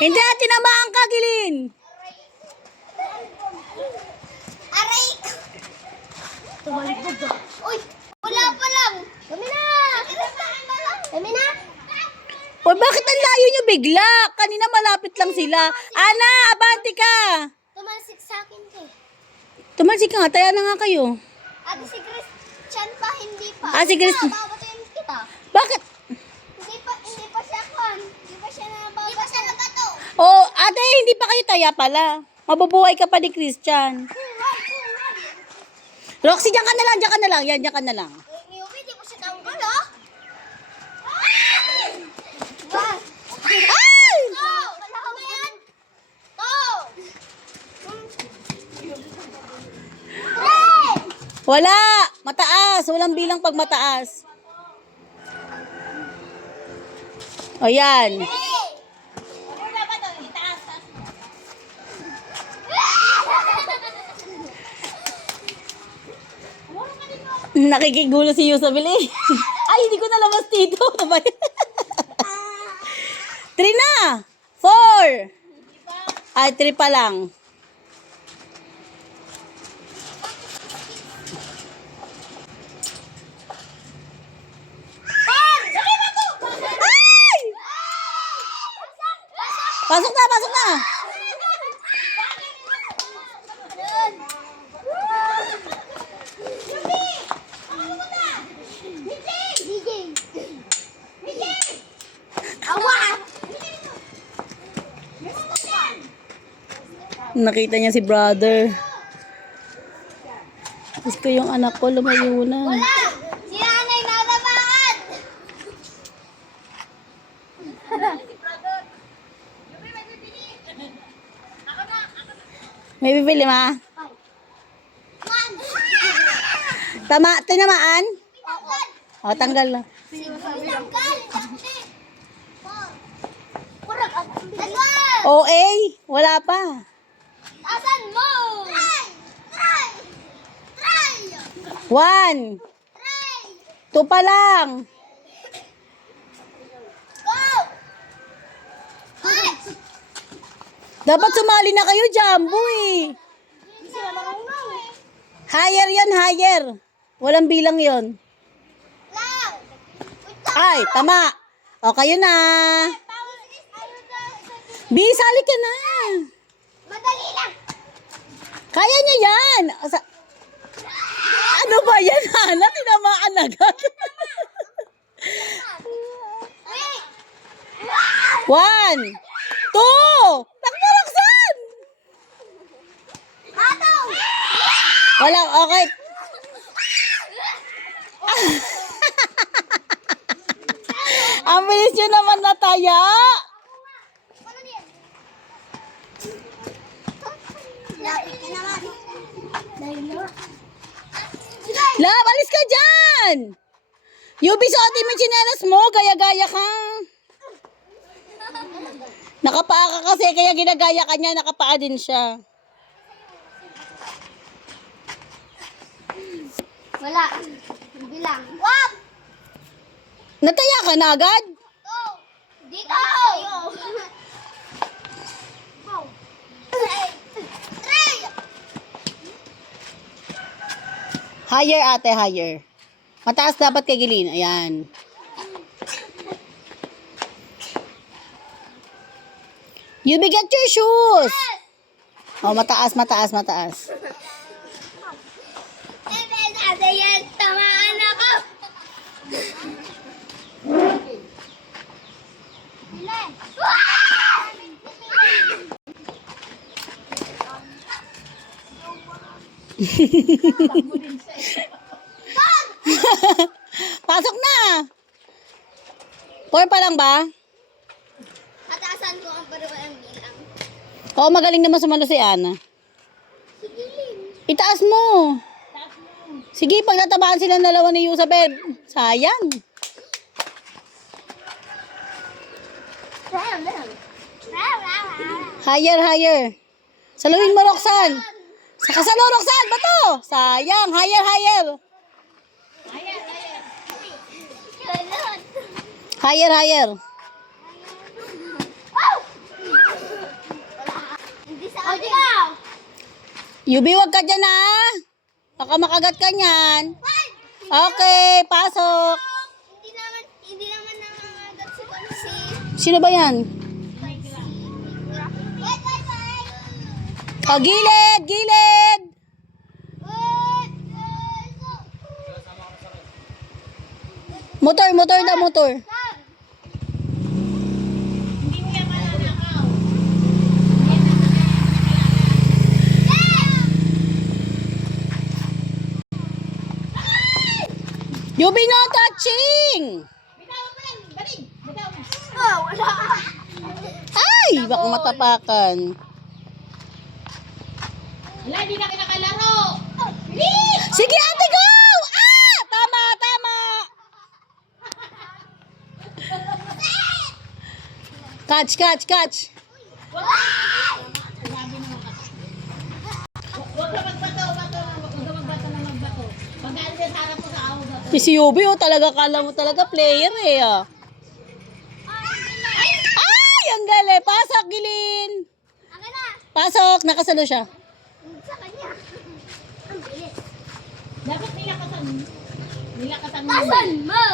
Hindi, tinamaan ka, Gilin. Aray! Uy! Wala pa lang! Dami na! Dami na! O, bakit ang layo nyo bigla? Kanina malapit lang sila. Ana, abante ka. Tumalsik sa akin ka eh. Tumalsik ka nga, taya na nga kayo. Ate si Christian pa, hindi pa. Si Christian. Babatayin kita. Bakit? Hindi pa siya kon. Hindi pa siya nababato. Hindi pa siya nabato. Oh, ate, hindi pa kayo taya pala. Mabubuhay ka pa ni Christian. Roxy, diyan ka na lang, diyan ka na lang. Yan, diyan ka na lang. Ni Ubi, di pa siya tanggal ah. Ay! To! Wala ka ba yan? To! Wala! Mataas! Walang bilang pag mataas. O yan. Nakikigulo si Yusabel eh. Ay, hindi ko nalabas dito. 3 na! 4! Ay, 3 pa lang. Ay! Pasok na, pasok na! Nakita niya si brother. Gusto yung anak ko, lumayo na. Wala! Si Anay nalabahan! May bibili ma? Tama, tinamaan? O, tanggal na. OA, wala pa. Asan mo? Try! 1, 2 pa lang. Go! Dapat sumali na kayo, Jumbo eh. Higher yan, higher. Walang bilang yon. Lang! Ay, tama. O, kayo na. Bi, sali ka na. Madali lang! Kaya niya yan. Ano ba yan, Hana? Tinamaan agad. Wait! 1, 2. Takbo, Roxanne. Hataw! Wala, okay. Ang bilis nyo naman nataya. Lapit ka naman. Love, alis ka dyan. Yubi, suotin mo yung tsinelas mo. Gaya-gaya ka. Nakapaa ka kasi, kaya ginagaya ka niya. Nakapaa din siya. Wala. Bilang. Wag! Nataya ka na agad? Go! Dito! Try! Higher, ate, higher. Mataas dapat kay Gilin. Ayan. You get your shoes. Oh, mataas, mataas, mataas. Ayan, tamaan ako. Bilang. Pasok na. 4 pa lang ba? Ataasan ko ang paruwang bilang. Oo, magaling naman sumalo si Ana. Sige, Itaas mo. Sige, pag natabaan sila ng dalawa ni Yusabel, sayang. Higher, higher. Saluhin mo, Roxanne. Kasalo, Roxanne, bato. Sayang, higher, higher. Higher, higher. O, di ka. Yubi, wag ka dyan ah. Baka makagat ka niyan. Okay, pasok. Hindi naman nangangagat si Kansi. Sino ba yan? Oh, gilid, gilid. Motor, motor daw, motor. Yubi, no touching. Oh, wala. Ay, baka matapakan. Wala, hindi na kinakalaro. Sige, ate, go! Ah! Tama, tama. Catch, catch, catch. Huwag ka magbato, huwag ka magbato na magbato. Pag-aan din harap mo sa awo bato. Si Yubi, oh, talaga, kala mo talaga player eh. Ah. Ay, ang galing. Pasok, Gilin. Akin na. Pasok, nakasalo siya. Sa kanya. Ang bilis. Dapat nilakasan. Nilakasan mo. Tasan mo!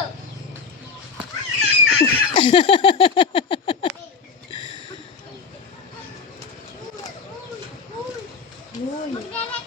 Maglalak